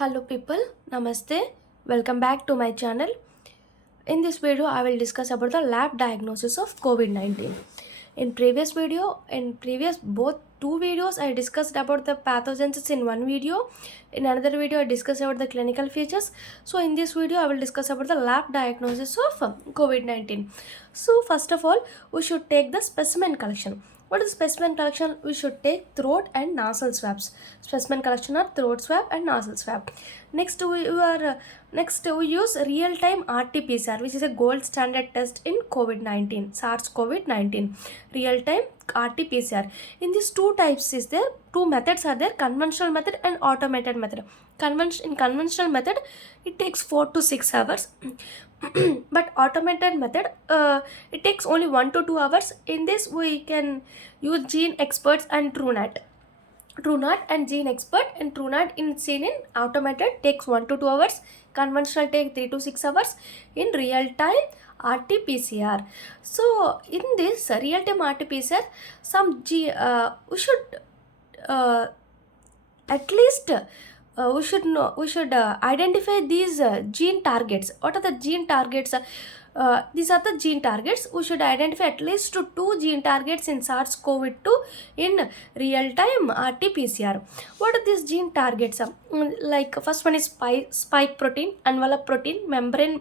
Hello people, Namaste. Welcome back to my channel. In this video, I will discuss about the lab diagnosis of COVID-19. In previous both two videos, I discussed about the pathogens in one video. In another video, I discussed about the clinical features. So in this video, I will discuss about the lab diagnosis of COVID-19. So first of all, we should take the specimen collection. What is specimen collection? We should take throat and nasal swabs. Specimen collection are throat swab and nasal swab. Next we use real-time RT-PCR, which is a gold standard test in COVID-19, SARS-CoV-19. Real-time RT-PCR. In these two types is there, two methods are there: conventional method and automated method. In conventional method, it takes 4 to 6 hours. But automated method, it takes only 1 to 2 hours. In this, we can use Gene Experts and TrueNAT and Gene Expert and TrueNAT in automated takes 1 to 2 hours. Conventional take 3 to 6 hours. In real time RT-PCR. So in this real time RT-PCR, we should at least we should identify these gene targets. What are the gene targets? These are the gene targets. We should identify at least 2 gene targets in SARS-CoV-2 in real-time RT-PCR. What are these gene targets? Like first one is spike protein, envelope protein, membrane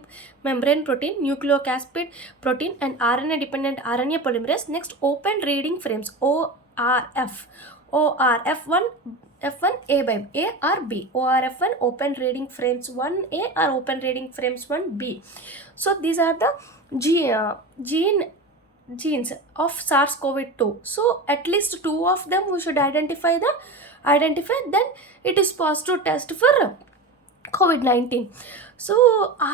protein, nucleocapsid protein, and RNA-dependent RNA polymerase. Next, open reading frames, ORF. ORF1 F1A by A or B. ORF1 open reading frames 1A or open reading frames 1B. So these are the genes of SARS-CoV-2. So at least 2 of them we should identify. Then it is positive test for COVID-19. So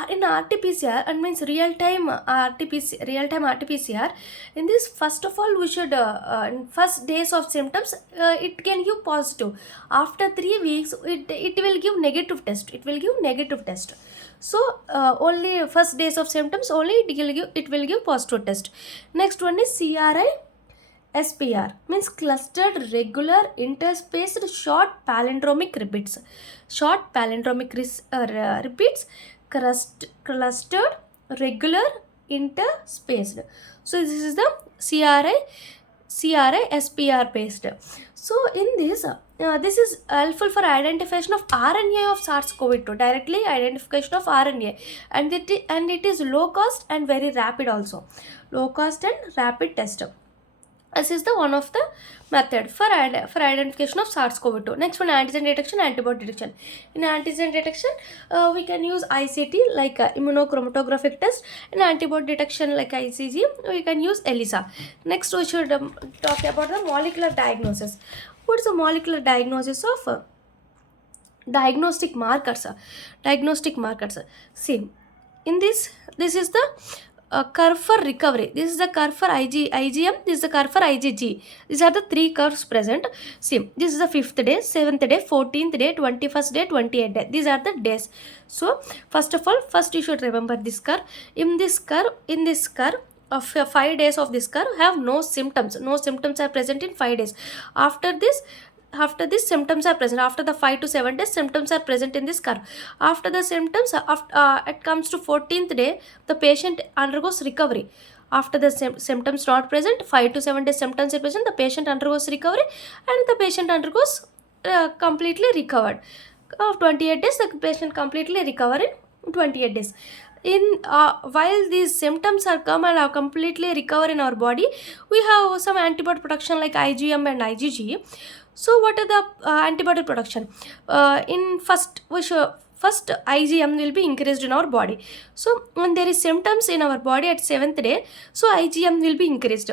in RT-PCR, and means real-time RT-PCR, in this, first of all, we should in first days of symptoms, it can give positive. After 3 weeks, it will give negative test. So only first days of symptoms only it will give positive test. Next one is SPR, means clustered regular interspaced short palindromic repeats. Repeats, clustered regular interspaced. So this is the CRI SPR based. So in this, this is helpful for identification of RNA of SARS-CoV-2, directly identification of RNA, and it is low cost and very rapid also. Low cost and rapid test. This is the one of the method for identification of SARS-CoV-2. Next one, antigen detection, antibody detection. In antigen detection, we can use ICT like immunochromatographic test. In antibody detection like ICG, we can use ELISA. Next, we should talk about the molecular diagnosis. What is the molecular diagnosis of diagnostic markers? See, in this is the curve for recovery. This is the curve for IgM. This is the curve for IgG. These are the 3 curves present. See, this is the 5th day, 7th day, 14th day, 21st day, 28th day. These are the days. So first of all, you should remember this curve. In this curve of 5 days of this curve have no symptoms. No symptoms are present in 5 days. After this symptoms are present. After the 5 to 7 days, symptoms are present in this curve. After the symptoms, it comes to 14th day, the patient undergoes recovery. After the symptoms not present, 5 to 7 days symptoms are present, the patient undergoes recovery, and the patient undergoes completely recovered. Of 28 days, the patient completely recovered in 28 days. While these symptoms are come and are completely recover in our body, we have some antibody production like IgM and IgG. So what are the antibody production? In first IgM will be increased in our body. So when there is symptoms in our body at 7th day, so IgM will be increased.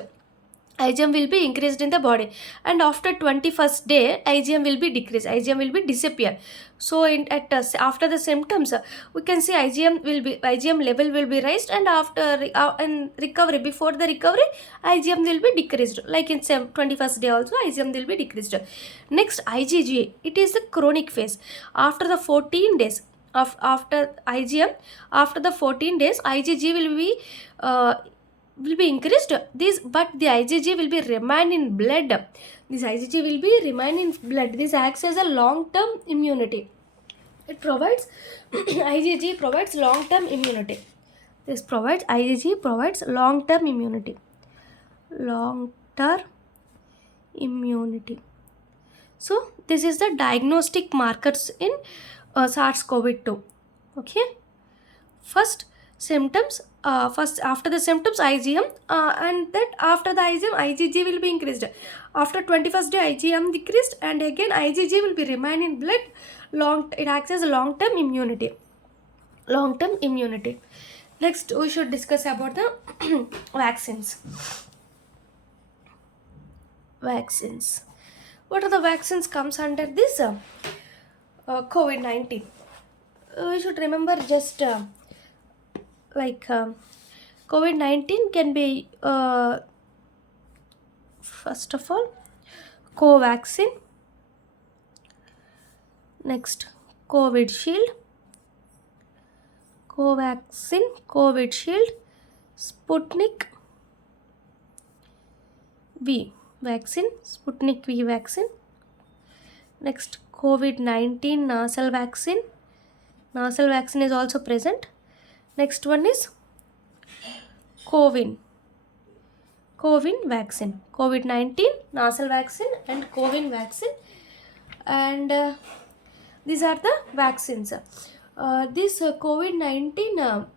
IgM will be increased in the body, and after 21st day IgM will be decreased. IgM will be disappear. So after the symptoms, we can see IgM level will be raised, and after recovery, before the recovery, IgM will be decreased. Like in 21st day also IgM will be decreased. Next, IgG, it is the chronic phase. After the 14 days after IgM, after the 14 days IgG will be increased. But the IgG will be remain in blood. This IgG will be remain in blood. This acts as a long-term immunity. It provides IgG provides long-term immunity. This provides IgG provides long-term immunity. Long-term immunity. So this is the diagnostic markers in SARS-CoV-2. Okay. First symptoms. First after the symptoms IgM, and that after the IgM IgG will be increased. After 21st day IgM decreased, and again IgG will be remain in blood. It acts as a long-term immunity. Long-term immunity. Next we should discuss about the vaccines. Vaccines. What are the vaccines comes under this COVID-19? We should remember just COVID-19 can be first of all Covaxin, next COVID Shield, Covaxin, COVID Shield, Sputnik V vaccine, Sputnik V vaccine, next COVID-19 nasal vaccine. Nasal vaccine is also present. Next one is Covin vaccine, COVID-19 nasal vaccine and Covin vaccine, and these are the vaccines. This COVID-19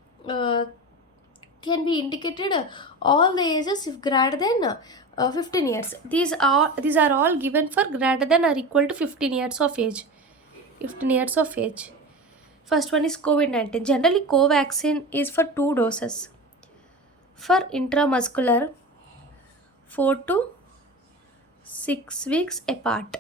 can be indicated all the ages if greater than 15 years. These are all given for greater than or equal to 15 years of age. 15 years of age. First one is COVID-19. Generally, Covaxin is for 2 doses. For intramuscular, 4 to 6 weeks apart.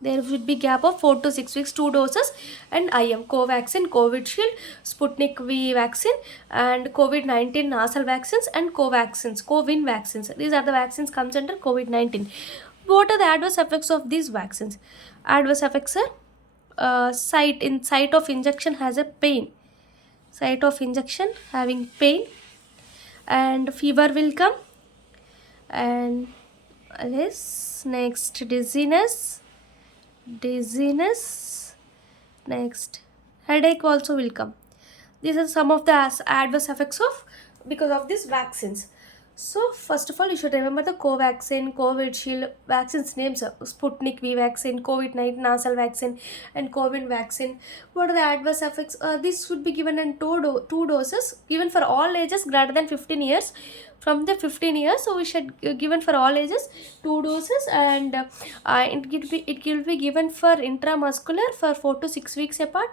There should be gap of 4 to 6 weeks, 2 doses, and IM, Covaxin, COVID Shield, Sputnik V vaccine, and COVID-19 nasal vaccines, and Covin vaccines. These are the vaccines comes under COVID-19. What are the adverse effects of these vaccines? Adverse effects are site of injection has a pain. Site of injection having pain, and fever will come, and this next dizziness, next headache also will come. These are some of the adverse effects of because of these vaccines. So first of all, you should remember the Covaxin, COVID Shield vaccines names: Sputnik V vaccine, COVID-19 nasal vaccine, and Covin vaccine. What are the adverse effects? This should be given in two doses, given for all ages greater than 15 years. From the 15 years, so we should given for all ages 2 doses, and it will be given for intramuscular for 4 to 6 weeks apart.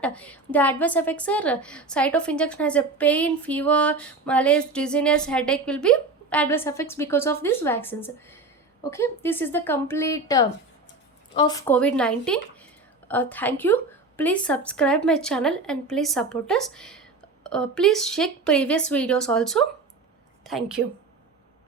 The adverse effects are site of injection has a pain, fever, malaise, dizziness, headache will be adverse effects because of these vaccines. Okay, this is the complete of COVID-19. Thank you. Please subscribe my channel and please support us. Please check previous videos also. Thank you.